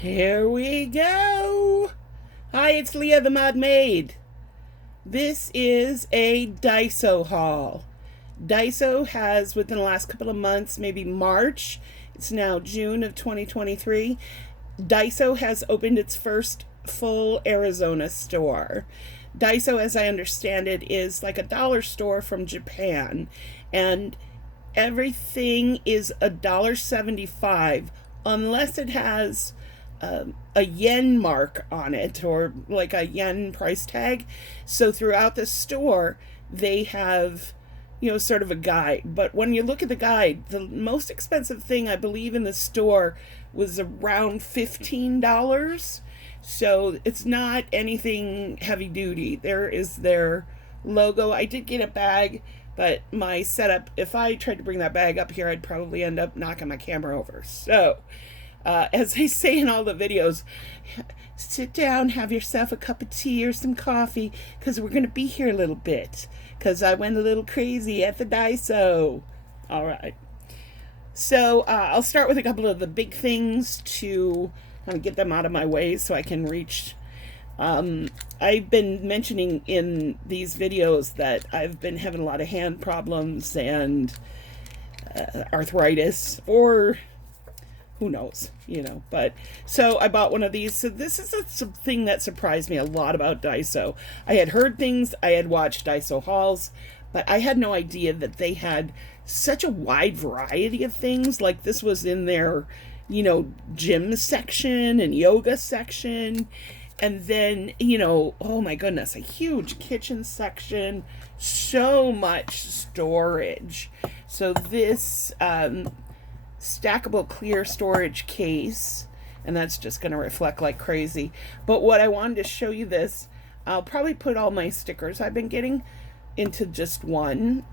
Here we go. Hi, it's Leah the Mod Maid. This is a Daiso haul. Daiso has, within the last couple of months, maybe March, it's now June of 2023, Daiso has opened its first full Arizona store. Daiso, as I understand it, is like a dollar store from Japan, and everything is $1.75 unless it has a yen mark on it, or like a yen price tag. So throughout the store they have, sort of a guide. But when you look at the guide, the most expensive thing I believe in the store was around $15. So it's not anything heavy duty. There is their logo. I did get a bag, but my setup, if I tried to bring that bag up here, I'd probably end up knocking my camera over. So as they say in all the videos, sit down, have yourself a cup of tea or some coffee, because we're going to be here a little bit, because I went a little crazy at the Daiso. All right. So I'll start with a couple of the big things to kind of get them out of my way so I can reach. I've been mentioning in these videos that I've been having a lot of hand problems and arthritis, or who knows, but so I bought one of these. So this is something that surprised me a lot about Daiso. I had heard things, I had watched Daiso hauls, but I had no idea that they had such a wide variety of things. Like, this was in their, gym section and yoga section. And then, oh my goodness, a huge kitchen section, so much storage. So this, stackable clear storage case, and that's just going to reflect like crazy. But what I wanted to show you this, I'll probably put all my stickers I've been getting into just one,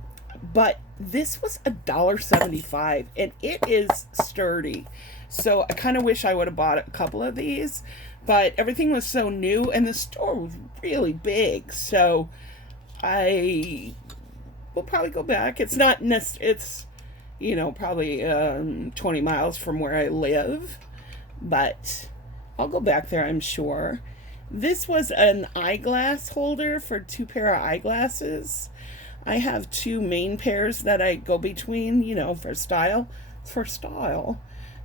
but this was $1.75 and it is sturdy. So I kind of wish I would have bought a couple of these, but everything was so new and the store was really big, so I will probably go back. It's not it's probably 20 miles from where I live, but I'll go back there, I'm sure. This was an eyeglass holder for 2 pair of eyeglasses. I have 2 main pairs that I go between, for style.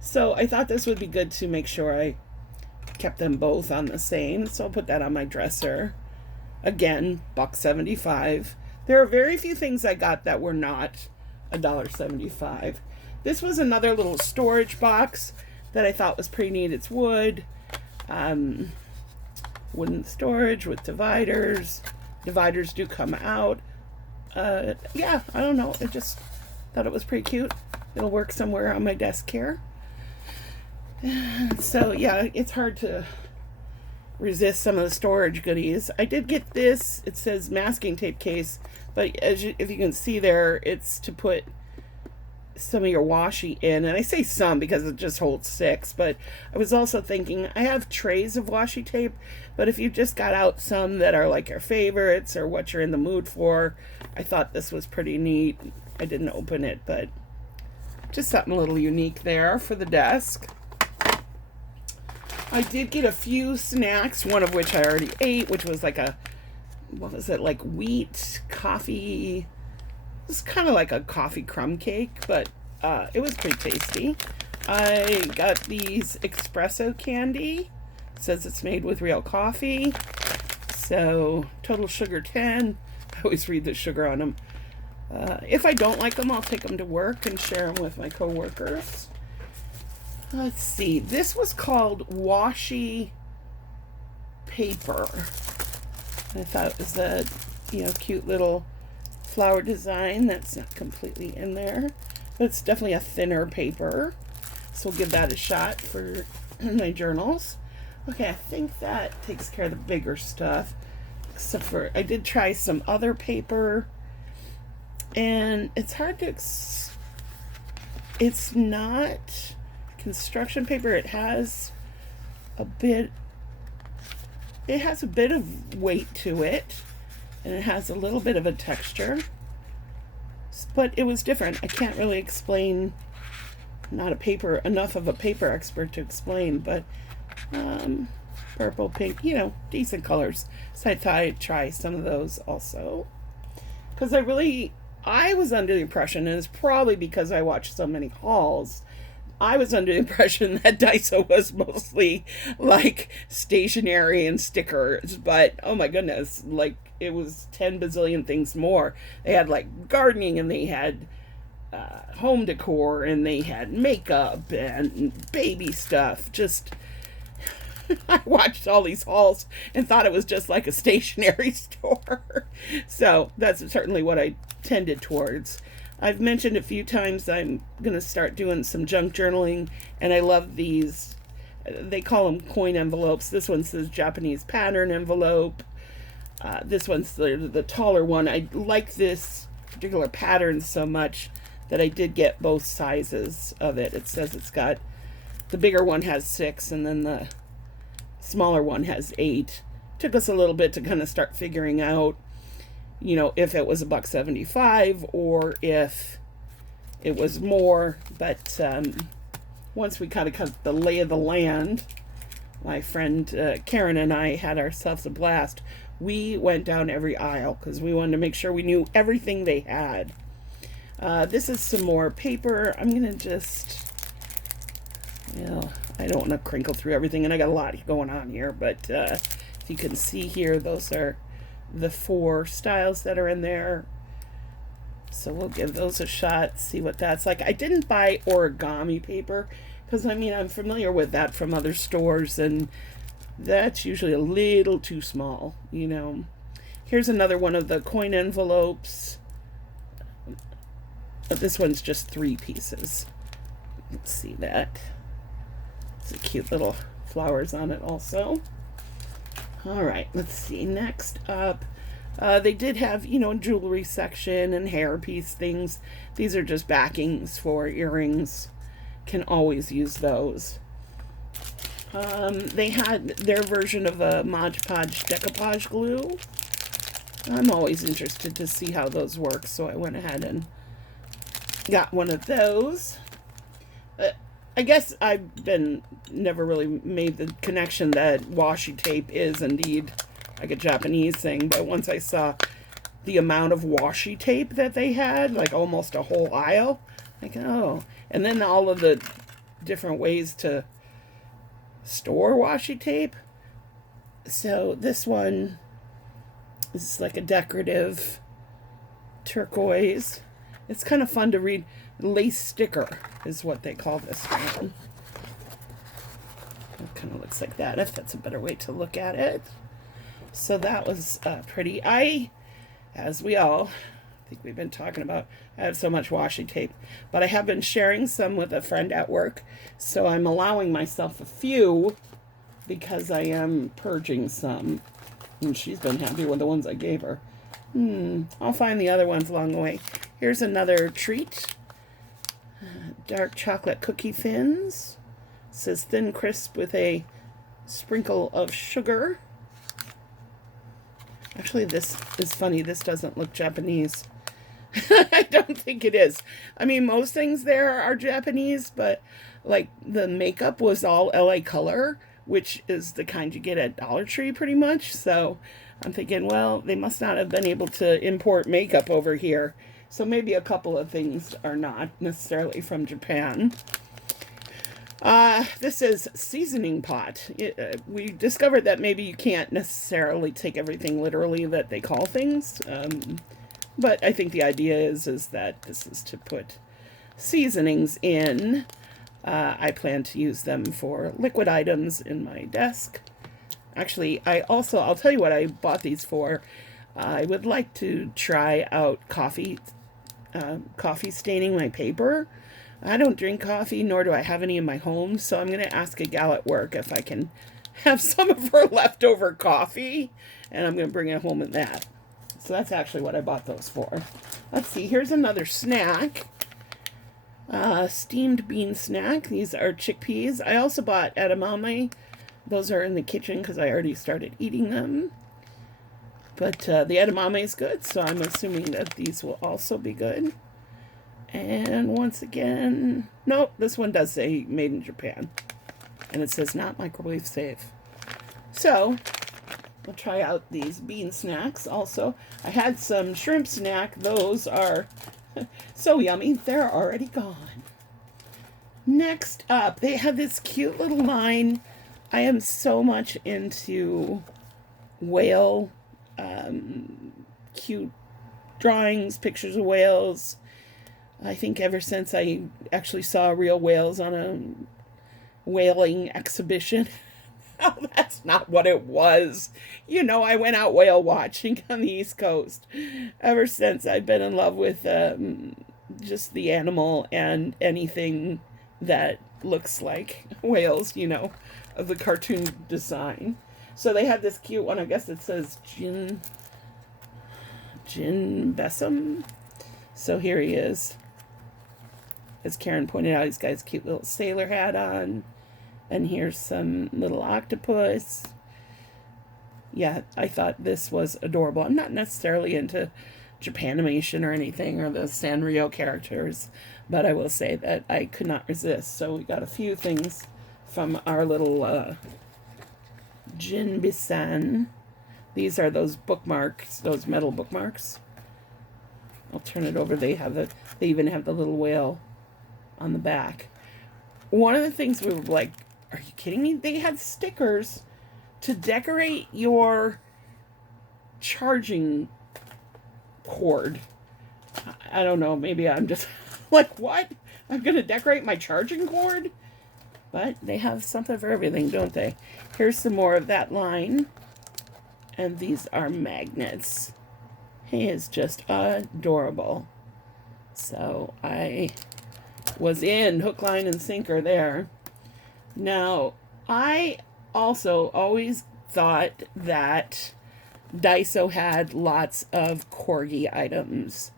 So I thought this would be good to make sure I kept them both on the same. So I'll put that on my dresser. Again, $1.75. There are very few things I got that were not $1.75. This was another little storage box that I thought was pretty neat. It's wood, wooden storage with dividers. Dividers do come out. Yeah, I don't know. I just thought it was pretty cute. It'll work somewhere on my desk here. So yeah, it's hard to resist some of the storage goodies. I did get this. It says masking tape case, but if you can see there, it's to put some of your washi in. And I say some because it just holds 6, but I was also thinking, I have trays of washi tape, but if you just got out some that are like your favorites or what you're in the mood for, I thought this was pretty neat. I didn't open it, but just something a little unique there for the desk. I did get a few snacks, one of which I already ate, which was like like wheat coffee. It's kind of like a coffee crumb cake, but it was pretty tasty. I got these espresso candy. It says it's made with real coffee. So total sugar 10. I always read the sugar on them. If I don't like them, I'll take them to work and share them with my coworkers. Let's see. This was called washi paper. I thought it was a cute little flower design that's not completely in there, but it's definitely a thinner paper. So we'll give that a shot for my journals. Okay, I think that takes care of the bigger stuff, except for I did try some other paper, and it's hard to it's not construction paper. It has a bit of weight to it, and it has a little bit of a texture, but it was different. I can't really explain, not enough of a paper expert to explain, but Purple, pink, you know, decent colors. So I thought I'd try some of those also. Because I was under the impression, and it's probably because I watched so many hauls, I was under the impression that Daiso was mostly like stationery and stickers, but oh my goodness, like it was 10 bazillion things more. They had like gardening, and they had home decor, and they had makeup and baby stuff. Just, I watched all these hauls and thought it was just like a stationery store. So that's certainly what I tended towards. I've mentioned a few times I'm going to start doing some junk journaling, and I love these. They call them coin envelopes. This one says Japanese pattern envelope. This one's the taller one. I like this particular pattern so much that I did get both sizes of it. It says it's got, the bigger one has 6, and then the smaller one has 8. Took us a little bit to kind of start figuring out, you know, if it was $1.75 or if it was more. But once we kind of got the lay of the land, my friend Karen and I had ourselves a blast. We went down every aisle because we wanted to make sure we knew everything they had. This is some more paper. I'm going to just, you know, I don't want to crinkle through everything, and I got a lot going on here, but if you can see here, those are the 4 styles that are in there. So we'll give those a shot, see what that's like. I didn't buy origami paper because, I mean, I'm familiar with that from other stores, and that's usually a little too small, you know. Here's another one of the coin envelopes. This one's just 3 pieces. Let's see that. It's a cute little flowers on it also. All right, let's see. Next up, they did have, you know, jewelry section and hairpiece things. These are just backings for earrings. Can always use those. They had their version of a Mod Podge decoupage glue. I'm always interested to see how those work, so I went ahead and got one of those. I guess I've never really made the connection that washi tape is indeed like a Japanese thing, but once I saw the amount of washi tape that they had, like almost a whole aisle, like, oh. And then all of the different ways to store washi tape. So this one is like a decorative turquoise. It's kind of fun to read. Lace sticker is what they call this one. It kind of looks like that, if that's a better way to look at it. So that was pretty. As we all, I think we've been talking about, I have so much washi tape, but I have been sharing some with a friend at work, so I'm allowing myself a few because I am purging some, and she's been happy with the ones I gave her. I'll find the other ones along the way. Here's another treat. Dark chocolate cookie thins. It says thin crisp with a sprinkle of sugar. Actually, this is funny. This doesn't look Japanese. I don't think it is. I mean, most things there are Japanese, but like the makeup was all LA color, which is the kind you get at Dollar Tree pretty much. So I'm thinking, well, they must not have been able to import makeup over here. So maybe a couple of things are not necessarily from Japan. This is seasoning pot. We discovered that maybe you can't necessarily take everything literally that they call things. But I think the idea is that this is to put seasonings in. I plan to use them for liquid items in my desk. Actually, I'll tell you what I bought these for. I would like to try out coffee staining my paper. I don't drink coffee, nor do I have any in my home, so I'm going to ask a gal at work if I can have some of her leftover coffee, and I'm going to bring it home in that. So that's actually what I bought those for. Let's see, here's another snack. Steamed bean snack. These are chickpeas. I also bought edamame. Those are in the kitchen because I already started eating them. But the edamame is good, so I'm assuming that these will also be good. And once again, nope, this one does say made in Japan. and it says not microwave safe. So we'll try out these bean snacks also. I had some shrimp snack. Those are so yummy. They're already gone. Next up, they have this cute little line. I am so much into whale, cute drawings, pictures of whales. I think ever since I actually saw real whales on a whaling exhibition. Oh, that's not what it was. You know, I went out whale watching on the East Coast. Ever since, I've been in love with just the animal and anything that looks like whales, you know, of the cartoon design. So they had this cute one. I guess it says Jin Bessum. So here he is. As Karen pointed out, he's got his cute little sailor hat on. And here's some little octopus. Yeah, I thought this was adorable. I'm not necessarily into Japanimation or anything, or the Sanrio characters, but I will say that I could not resist. So we got a few things from our little Jinbisan. These are those bookmarks, those metal bookmarks. I'll turn it over. They even have the little whale on the back. One of the things we were like, are you kidding me? They had stickers to decorate your charging cord. I don't know. Maybe I'm just like, what? I'm going to decorate my charging cord? But they have something for everything, don't they? Here's some more of that line. And these are magnets. He is just adorable. So I was in hook, line, and sinker there. Now, I also always thought that Daiso had lots of corgi items.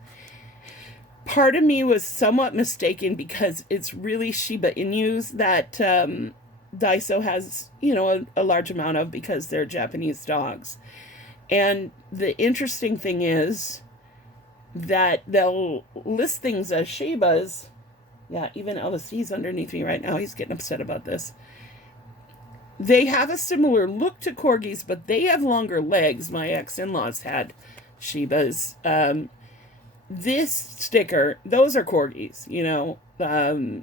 Part of me was somewhat mistaken because it's really Shiba Inus that Daiso has, you know, a large amount of because they're Japanese dogs. And the interesting thing is that they'll list things as Shibas. Yeah, even Elvis underneath me right now. He's getting upset about this. They have a similar look to corgis, but they have longer legs. My ex-in-laws had Shibas. This sticker, those are corgis, you know,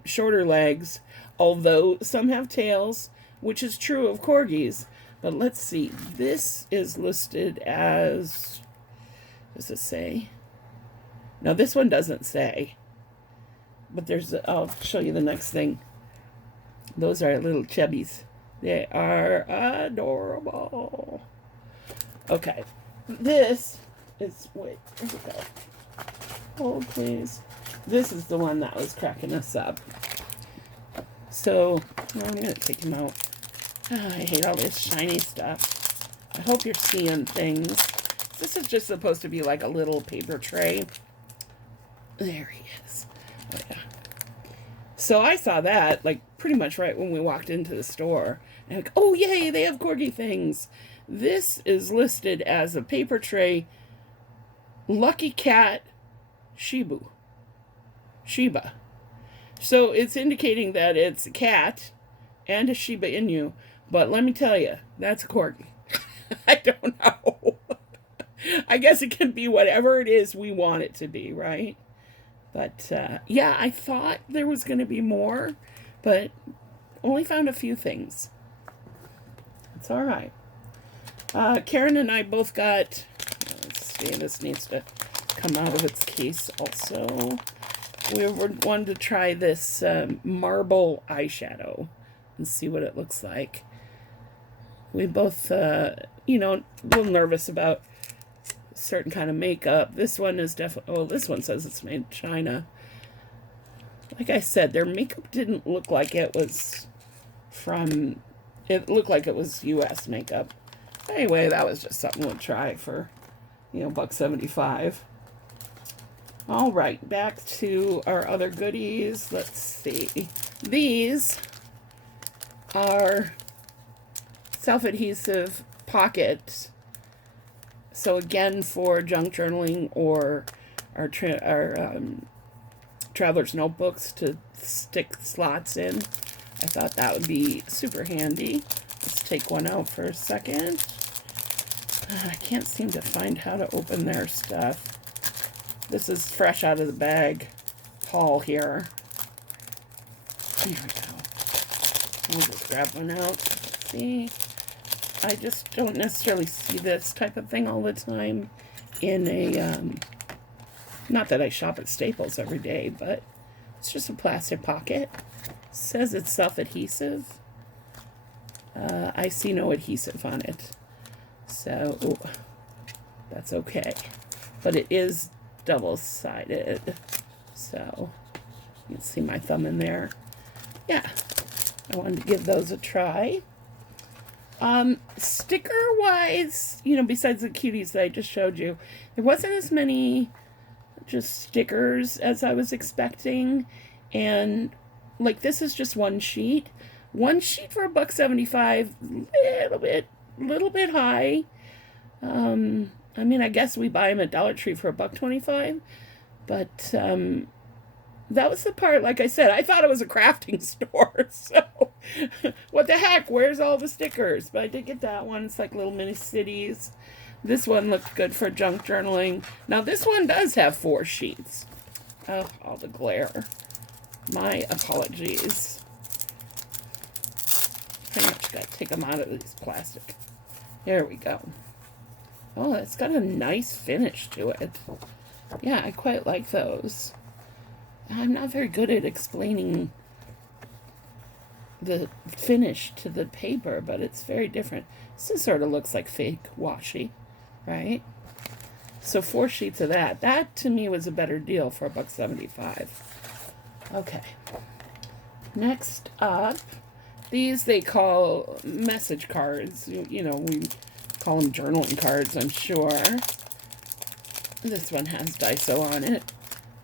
shorter legs, although some have tails, which is true of corgis. But let's see. This is listed as, does it say? No, this one doesn't say. But I'll show you the next thing. Those are little chubbies. They are adorable. Okay. This is, wait, where'd it go? Hold, please. This is the one that was cracking us up. So, I'm going to take him out. Oh, I hate all this shiny stuff. I hope you're seeing things. This is just supposed to be like a little paper tray. There he is. Oh, yeah. So I saw that, like, pretty much right when we walked into the store. And I'm like, oh, yay, they have corgi things. This is listed as a paper tray Lucky Cat Shiba. So it's indicating that it's a cat and a Shiba Inu. But let me tell you, that's a corgi. I don't know. I guess it can be whatever it is we want it to be, right? But, yeah, I thought there was going to be more, but only found a few things. It's all right. Karen and I both got, let's see, this needs to come out of its case also. We wanted to try this marble eyeshadow and see what it looks like. We both, you know, a little nervous about certain kind of makeup. This one is definitely, oh, this one says it's made in China. Like I said, their makeup didn't look like it was from, it looked like it was U.S. makeup. Anyway, that was just something we'll try for, you know, $1.75. All right, back to our other goodies. Let's see. These are self-adhesive pockets. So again, for junk journaling or our traveler's notebooks to stick slots in. I thought that would be super handy. Let's take one out for a second. I can't seem to find how to open their stuff. This is fresh out of the bag haul here. Here we go. I'll just grab one out. See, I just don't necessarily see this type of thing all the time in a, not that I shop at Staples every day, but it's just a plastic pocket. It says it's self-adhesive. I see no adhesive on it. So, ooh, that's okay. But it is double-sided. So, you can see my thumb in there. Yeah, I wanted to give those a try. Sticker-wise, you know, besides the cuties that I just showed you, there wasn't as many just stickers as I was expecting. And, like, this is just one sheet. One sheet for $1.75, little bit high. I mean, I guess we buy them at Dollar Tree for $1.25, but that was the part, like I said, I thought it was a crafting store, so what the heck, where's all the stickers? But I did get that one. It's like little mini cities. This one looked good for junk journaling. Now this one does have 4 sheets. Oh, all the glare. My apologies. Pretty much got to take them out of these plastic. There we go. Oh, it's got a nice finish to it. Yeah, I quite like those. I'm not very good at explaining the finish to the paper, but it's very different. This sort of looks like fake washi, right? So 4 sheets of that. That, to me, was a better deal for $1.75. Okay. Next up, these they call message cards. You know, we call them journaling cards, I'm sure. This one has Daiso on it.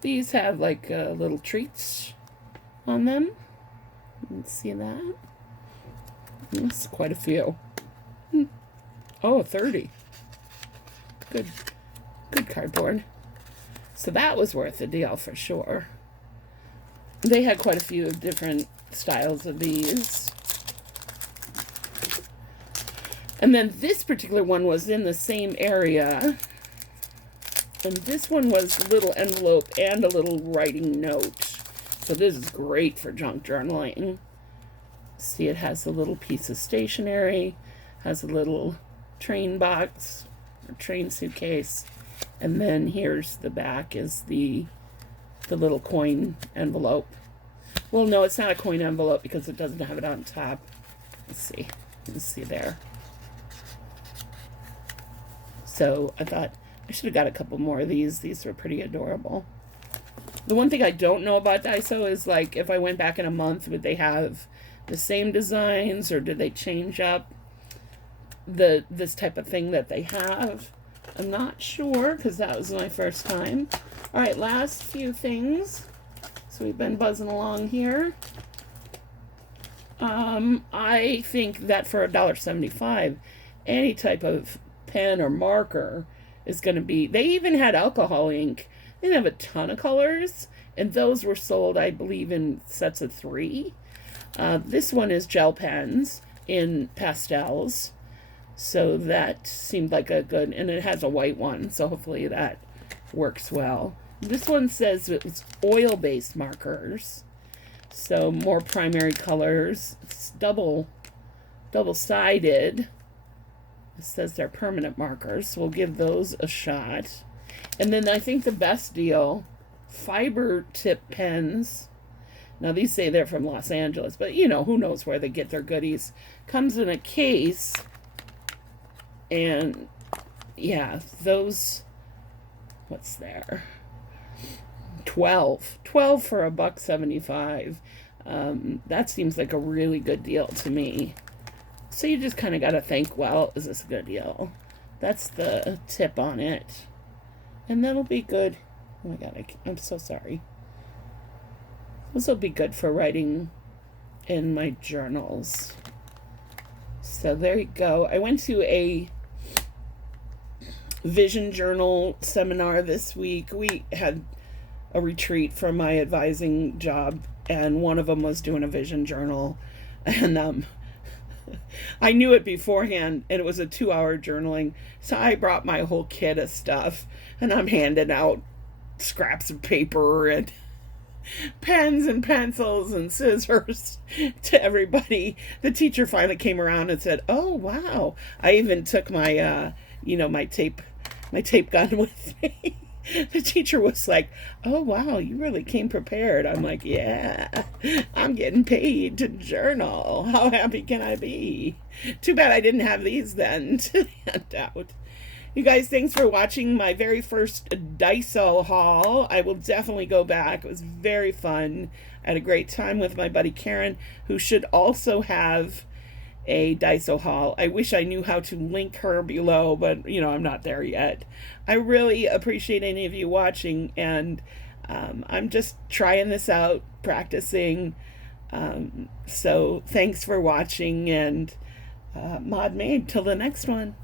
These have like little treats on them. Let's see that. That's quite a few. Oh, 30. Good cardboard. So that was worth the deal for sure. They had quite a few different styles of these. And then this particular one was in the same area. And this one was a little envelope and a little writing note. So this is great for junk journaling. See, it has a little piece of stationery, has a little train box, or train suitcase, and then here's the back is the little coin envelope. Well, no, it's not a coin envelope because it doesn't have it on top. Let's see. Let's see there. So I thought I should have got a couple more of these. These were pretty adorable. The one thing I don't know about Daiso is, like, if I went back in a month, would they have the same designs, or did they change up this type of thing that they have? I'm not sure, because that was my first time. All right, last few things. So we've been buzzing along here. I think that for $1.75, any type of pen or marker is going to be... They even had alcohol ink. They didn't have a ton of colors, and those were sold, I believe, in sets of 3. This one is gel pens in pastels, so that seemed like a good... And it has a white one, so hopefully that works well. This one says it's oil-based markers, so more primary colors. It's double-sided. It says they're permanent markers, so we'll give those a shot. And then I think the best deal, fiber tip pens. Now these say they're from Los Angeles, but you know, who knows where they get their goodies. Comes in a case, and yeah, those, what's there? 12 for $1.75. That seems like a really good deal to me. So you just kind of got to think, well, is this a good deal? That's the tip on it. And that'll be good. Oh my God, I'm so sorry. This will be good for writing in my journals. So there you go. I went to a vision journal seminar this week. We had a retreat for my advising job and one of them was doing a vision journal. And I knew it beforehand, and it was a 2-hour journaling. So I brought my whole kit of stuff, and I'm handing out scraps of paper and pens and pencils and scissors to everybody. The teacher finally came around and said, "Oh wow!" I even took my, my tape gun with me. The teacher was like, "Oh wow, you really came prepared." I'm like, "Yeah, I'm getting paid to journal. How happy can I be?" Too bad I didn't have these then to hand out. You guys, thanks for watching my very first Daiso haul. I will definitely go back. It was very fun. I had a great time with my buddy Karen, who should also have a Daiso haul. I wish I knew how to link her below, but I'm not there yet. I really appreciate any of you watching, and I'm just trying this out, practicing. So thanks for watching, and Mod Made, till the next one.